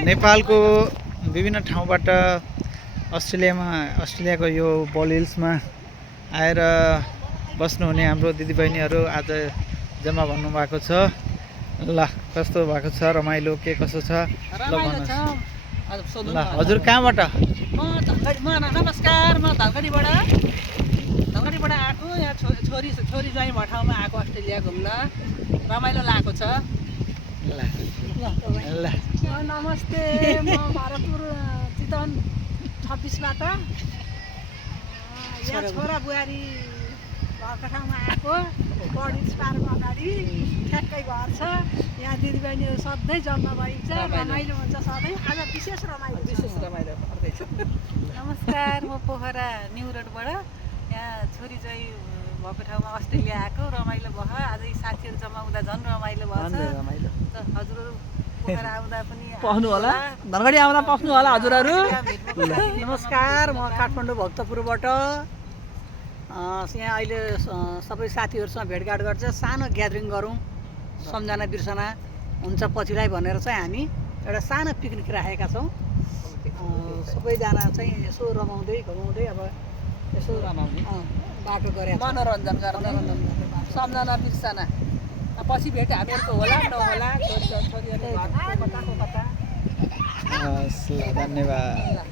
नेपालको विभिन्न ठाउँबाट अस्ट्रेलियाको यो बल हिल्समा आएर बस्नुहुने हाम्रो दिदीबहिनीहरू आज जम्मा भन्नुभएको छ। ल कस्तो भएको छ, रमाइलो के कसो छ ल भन्नुहोस्। ल हजुर कहाँबाट? नमस्कार, म धनगढीबाट आएको। यहाँ छोरी ज्वाइँ ठाउँमा आएको अस्ट्रेलिया घुम्न। रमाइलो लागेको छ। ल नमस्ते, म भरतपुर चितवन 26बाट यहाँ छोरा बुहारी भएको ठाउँमा आएको। बर्डिन्स पार्क अगाडि ठ्याक्कै घर छ। यहाँ दिदीबहिनीहरू सधैँ जम्मा भइन्छ, रमाइलो हुन्छ सधैँ। आज विशेष रमाइलो पर्दैछ। नमस्कार, म पोखरा न्यु रोडबाट यहाँ छोरी चाहिँ भएको ठाउँमा अस्ट्रेलिया आएको। रमाइलो भयो। आज साथीहरू जम्मा हुँदा झन् रमाइलो भएछ। हजुरहरू पोखरा आउँदा पनि पस्नु होला, धनगढी आउँदा पस्नु होला हजुरहरू। नमस्कार, म काठमाडौँ भक्तपुरबाट यहाँ अहिले सबै साथीहरूसँग भेटघाट गर्छ। सानो ग्यादरिङ गरौँ, सम्झना बिर्सना हुन्छ पछिलाई भनेर चाहिँ हामी एउटा सानो पिकनिक राखेका छौँ। सबैजना चाहिँ यसो रमाउँदै घुमाउँदै अब यसो रमाउने बाटो गरे मनोरञ्जन गर्ने, सम्झना बिर्सना। पछि भेट हामीहरूको होला नहोला, छोरीहरू कता हस् ल धन्यवाद।